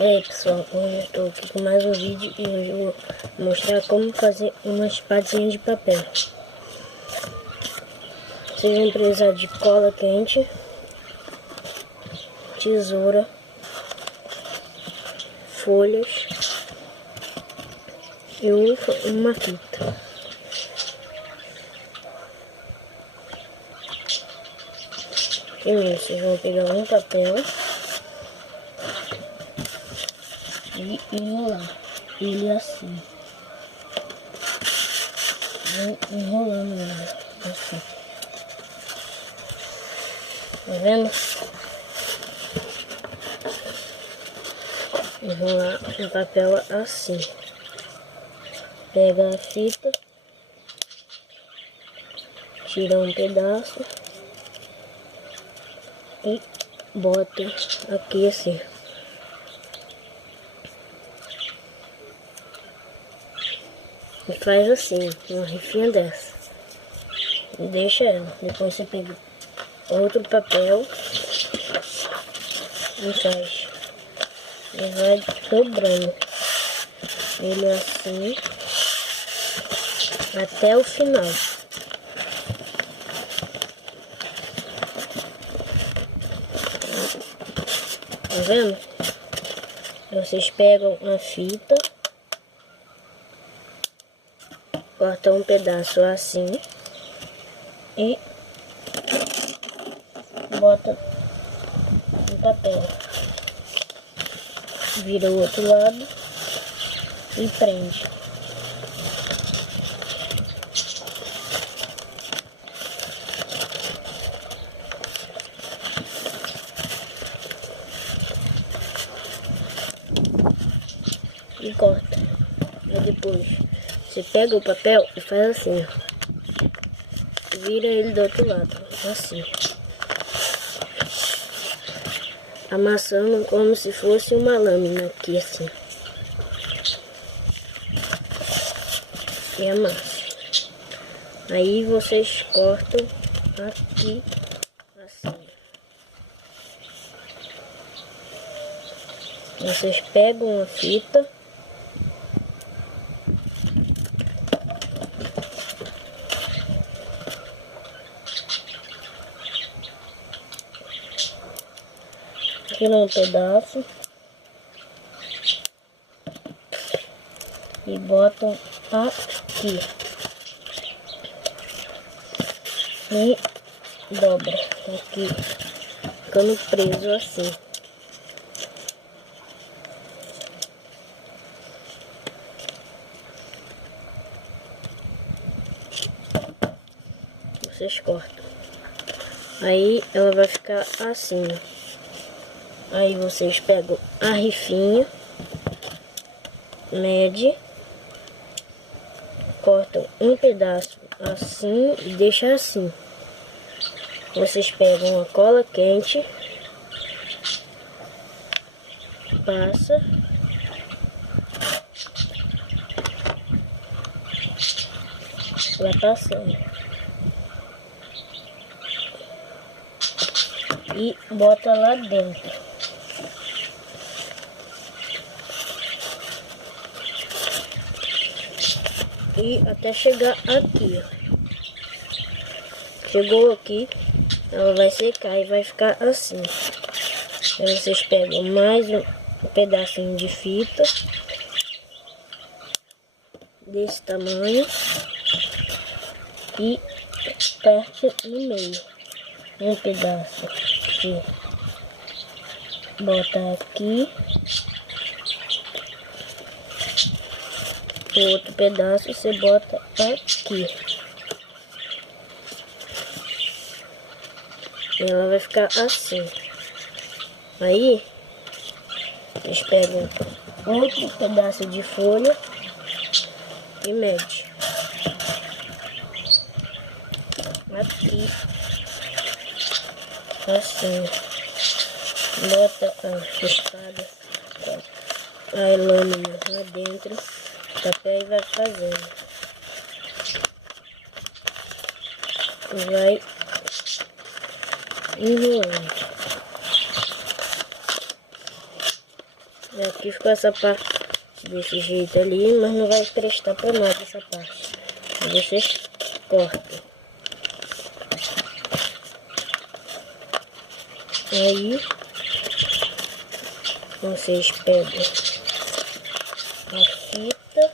E aí pessoal, hoje eu estou aqui com mais um vídeo e hoje eu vou mostrar como fazer uma espadinha de papel. Vocês vão precisar de cola quente, tesoura, folhas e uma fita. Primeiro vocês vão pegar um papel e enrolar ele assim, enrolando ele assim, tá vendo? Enrolar o papel assim, pega a fita, tira um pedaço e bota aqui assim. E faz assim, uma rifinha dessa. E deixa ela. Depois você pega outro papel e faz. E vai dobrando ele assim até o final. Tá vendo? Vocês pegam a fita, cortam um pedaço assim e bota no papel, vira o outro lado e prende. E corta. E depois você pega o papel e faz assim, ó. Vira ele do outro lado, assim. Amassando como se fosse uma lâmina aqui, assim. E amassa. Aí vocês cortam aqui, assim. Vocês pegam a fita tiram um pedaço e botam aqui e dobra aqui, ficando preso assim. Vocês cortam, aí ela vai ficar assim. Aí vocês pegam a rifinha, mede, cortam um pedaço assim e deixa assim. Vocês pegam a cola quente, passa, vai passando e bota lá dentro. E até chegar aqui, ó. Chegou aqui, ela vai secar e vai ficar assim. Aí vocês pegam mais um pedacinho de fita desse tamanho e parte no meio um pedaço aqui, bota aqui. O outro pedaço você bota aqui. E ela vai ficar assim. Aí, vocês pegam outro pedaço de folha e mede aqui, assim. Bota a espada, a lâmina lá dentro. Papel e vai fazendo. Vai enrolando. E aqui ficou essa parte desse jeito ali, mas não vai prestar pra nada essa parte. Aí vocês cortam. Aí vocês pegam a fita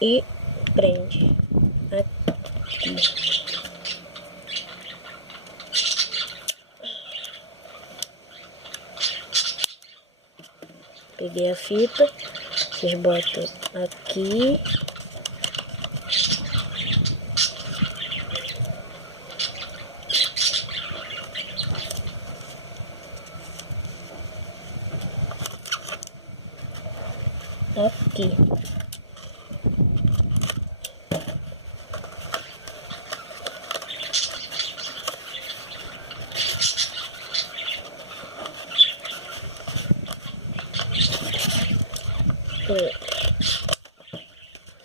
e prende aqui. Peguei a fita, vocês botam aqui. Aqui.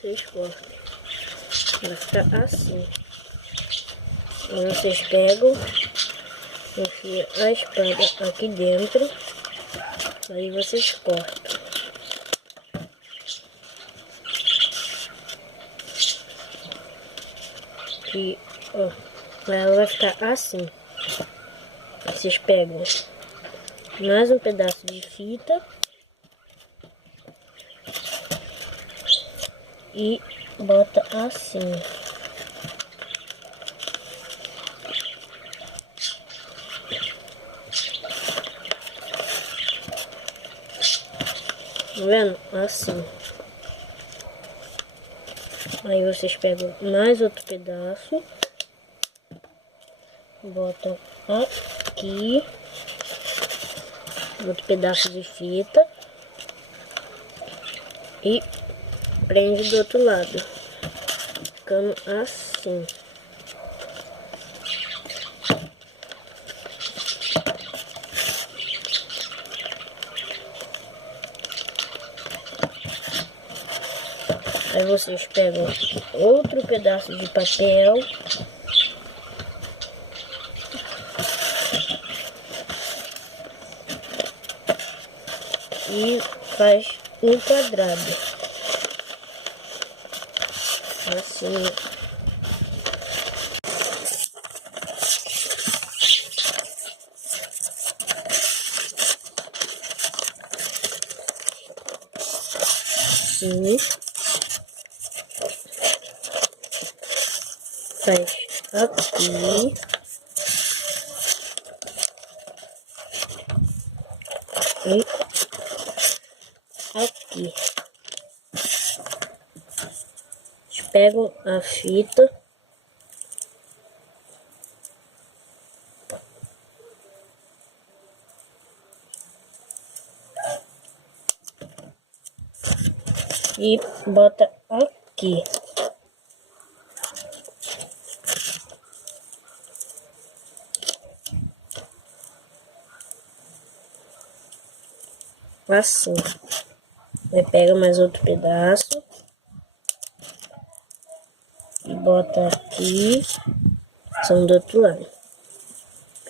Vocês cortam. Vai ficar assim. Aí vocês pegam, enfiam a espada aqui dentro. Aí vocês cortam. E ó, ela vai ficar assim. Vocês pegam mais um pedaço de fita e bota assim. Tá vendo? Assim. Aí vocês pegam mais outro pedaço, botam aqui, outro pedaço de fita e prende do outro lado, ficando assim. Aí vocês pegam outro pedaço de papel e faz um quadrado, assim. Assim. Faz aqui. E aqui. Vocês pegam a fita. E bota aqui. Assim. Aí pega mais outro pedaço e bota aqui. São do outro lado.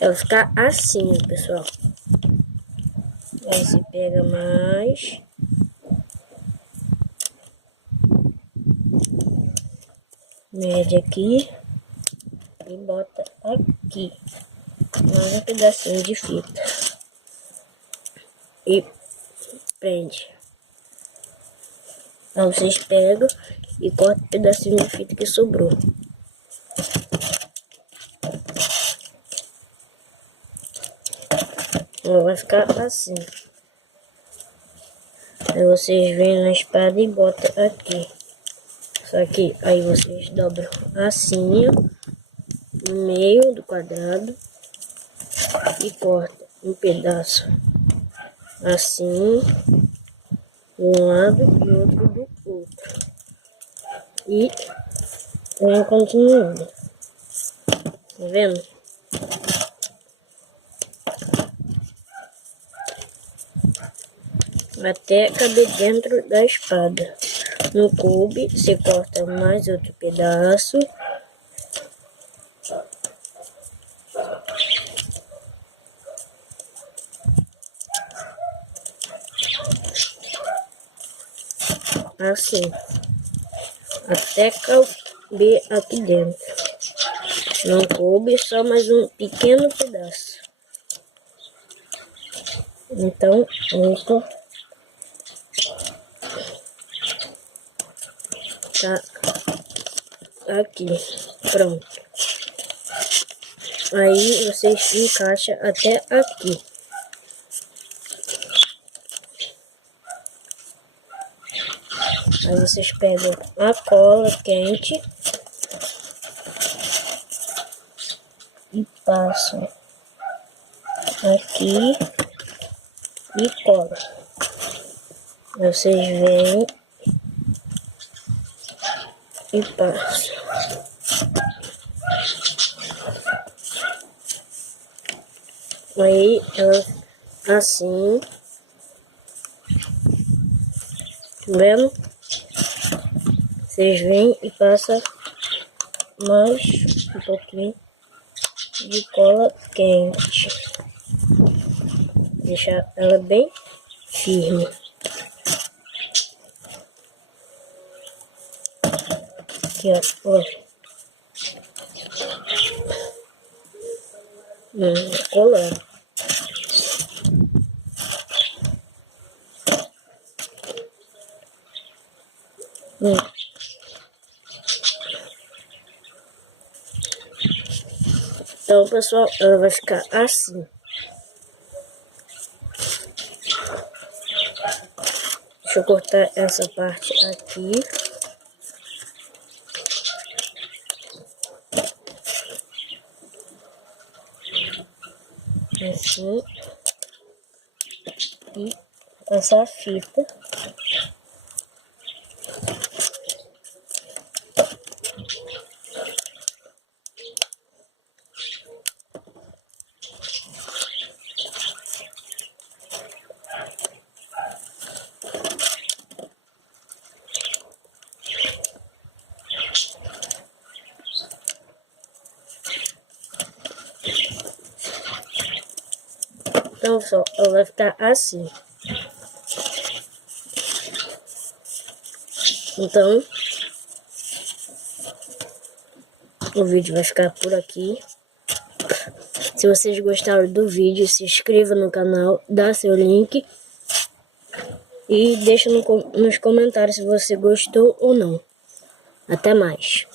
Ela ficar assim, pessoal. Aí você pega mais. Mede aqui. E bota aqui. Mais um pedacinho de fita. E prende. Aí vocês pegam e cortam o pedacinho de fita que sobrou. Ela vai ficar assim. Aí vocês vêm na espada e botam aqui. Só que aí vocês dobram assim, no meio do quadrado. E cortam um pedaço assim, de um lado e outro do outro. E vem continuando. Tá vendo? Até caber dentro da espada. No coube, você corta mais outro pedaço. assim. Até caber aqui dentro. Não coube, só mais um pequeno pedaço. Então, vou tá aqui, pronto. Aí vocês encaixam até aqui. Aí vocês pegam a cola quente e passam aqui e cola. Vocês vêm e passam. Aí ela assim, tá vendo? Vocês vêm e passam mais um pouquinho de cola quente. Deixar ela bem firme. Aqui, ó. Colando. Então, pessoal, ela vai ficar assim. Deixa eu cortar essa parte aqui. Assim. E passar a fita. Então, pessoal, ela vai ficar assim. Então, o vídeo vai ficar por aqui. Se vocês gostaram do vídeo, se inscreva no canal, dá seu link e deixa nos comentários se você gostou ou não. Até mais.